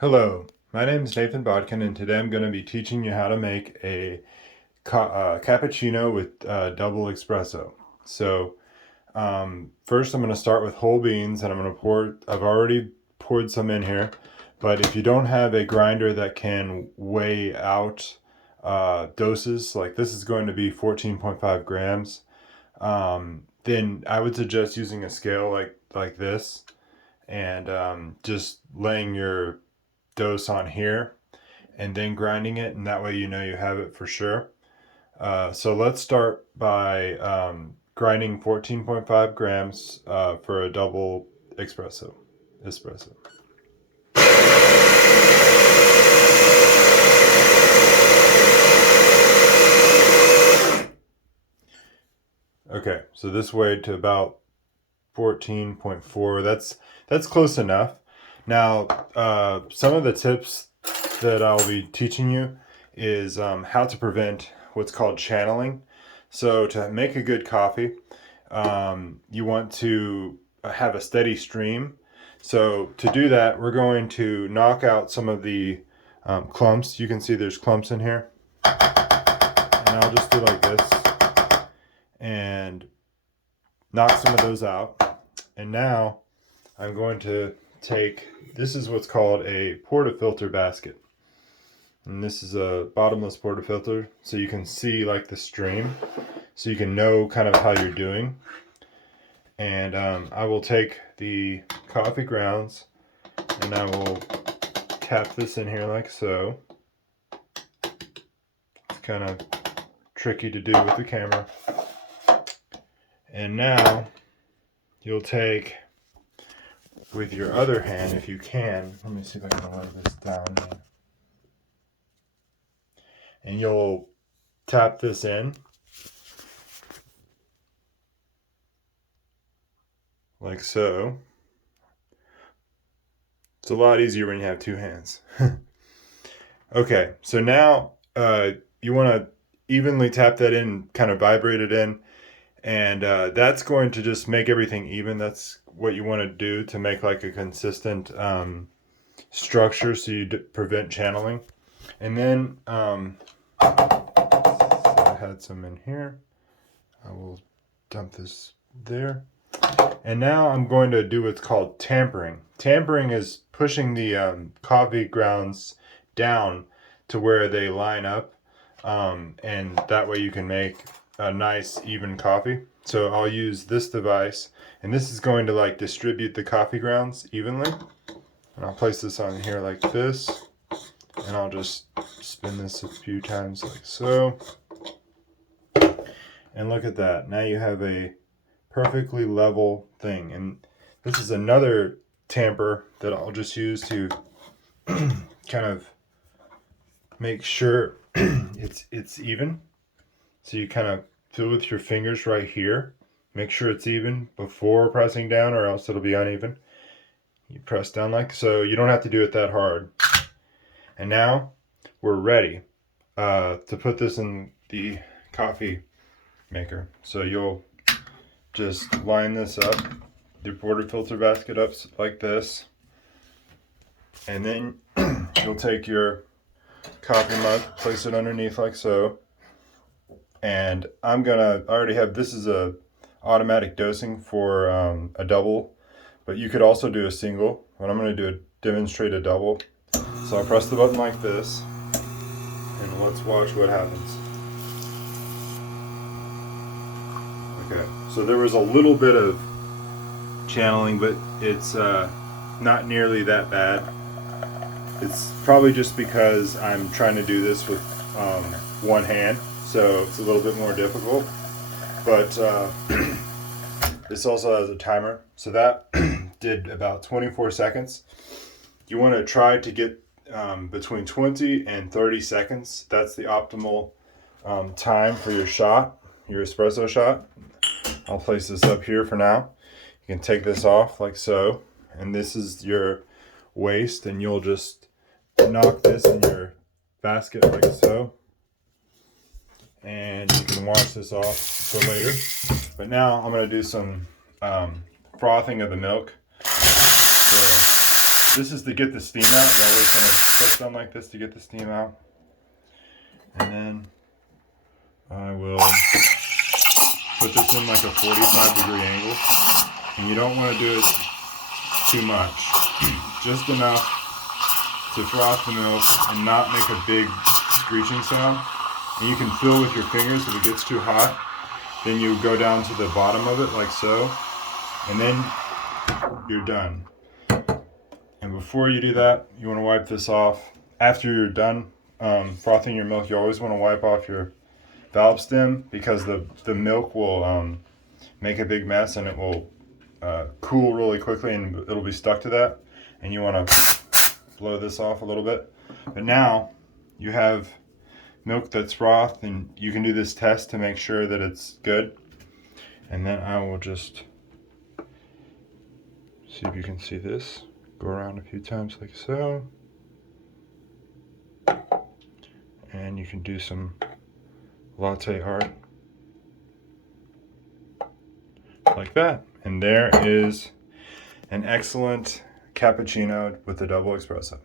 Hello, my name is Nathan Bodkin, and today I'm going to be teaching you how to make a cappuccino with double espresso. First I'm going to start with whole beans, and I've already poured some in here, but if you don't have a grinder that can weigh out doses, like this is going to be 14.5 grams, then I would suggest using a scale like this, and just laying your dose on here and then grinding it, and that way you know you have it for sure. So let's start by grinding 14.5 grams for a double espresso. Okay, so this weighed to about 14.4. That's close enough. Now, some of the tips that I'll be teaching you is how to prevent what's called channeling. So to make a good coffee, you want to have a steady stream. So to do that, we're going to knock out some of the clumps. You can see there's clumps in here. And I'll just do like this and knock some of those out. And now I'm going to this is what's called a portafilter basket. And this is a bottomless portafilter, so you can see like the stream, so you can know kind of how you're doing. And I will take the coffee grounds and I will tap this in here like so. It's kind of tricky to do with the camera. And now you'll take with your other hand, if you can, let me see if I can lay this down here. And you'll tap this in like so. It's a lot easier when you have two hands. Okay, so now you want to evenly tap that in, kind of vibrate it in, and that's going to just make everything even. That's what you want to do to make like a consistent structure, so you prevent channeling. And then so I had some in here. I will dump this there. And now I'm going to do what's called tampering. Tampering is pushing the coffee grounds down to where they line up, and that way you can make a nice even coffee. So I'll use this device, and this is going to like distribute the coffee grounds evenly. And I'll place this on here like this, and I'll just spin this a few times like so. And look at that. Now you have a perfectly level thing. And this is another tamper that I'll just use to kind of make sure it's even. So you kind of feel with your fingers right here. Make sure it's even before pressing down, or else it'll be uneven. You press down like so. You don't have to do it that hard. And now we're ready to put this in the coffee maker. So you'll just line this up, your portafilter basket up like this, and then you'll take your coffee mug, place it underneath like so. And I already have, this is a automatic dosing for a double, but you could also do a single. But I'm going to demonstrate a double. So I'll press the button like this, and let's watch what happens. Okay, so there was a little bit of channeling, but it's not nearly that bad. It's probably just because I'm trying to do this with one hand, so it's a little bit more difficult. But this also has a timer, so that did about 24 seconds. You want to try to get between 20 and 30 seconds. That's the optimal time for your shot, your espresso shot. I'll place this up here for now. You can take this off like so, and this is your waste, and you'll just knock this in your basket like so, and you can wash this off for later. But now I'm going to do some frothing of the milk. So This is to get the steam out. You always want to push them like this to get the steam out. And then I will put this in like a 45-degree angle. And you don't want to do it too much. Just enough to froth the milk and not make a big screeching sound. And you can feel with your fingers if it gets too hot. Then you go down to the bottom of it like so. And then you're done. And before you do that, you want to wipe this off. After you're done frothing your milk, you always want to wipe off your valve stem because the milk will make a big mess and it will cool really quickly and it'll be stuck to that. And you want to blow this off a little bit. But now you have milk that's frothed, and you can do this test to make sure that it's good. And then I will just see if you can see this. Go around a few times like so. And you can do some latte art like that. And there is an excellent cappuccino with a double espresso.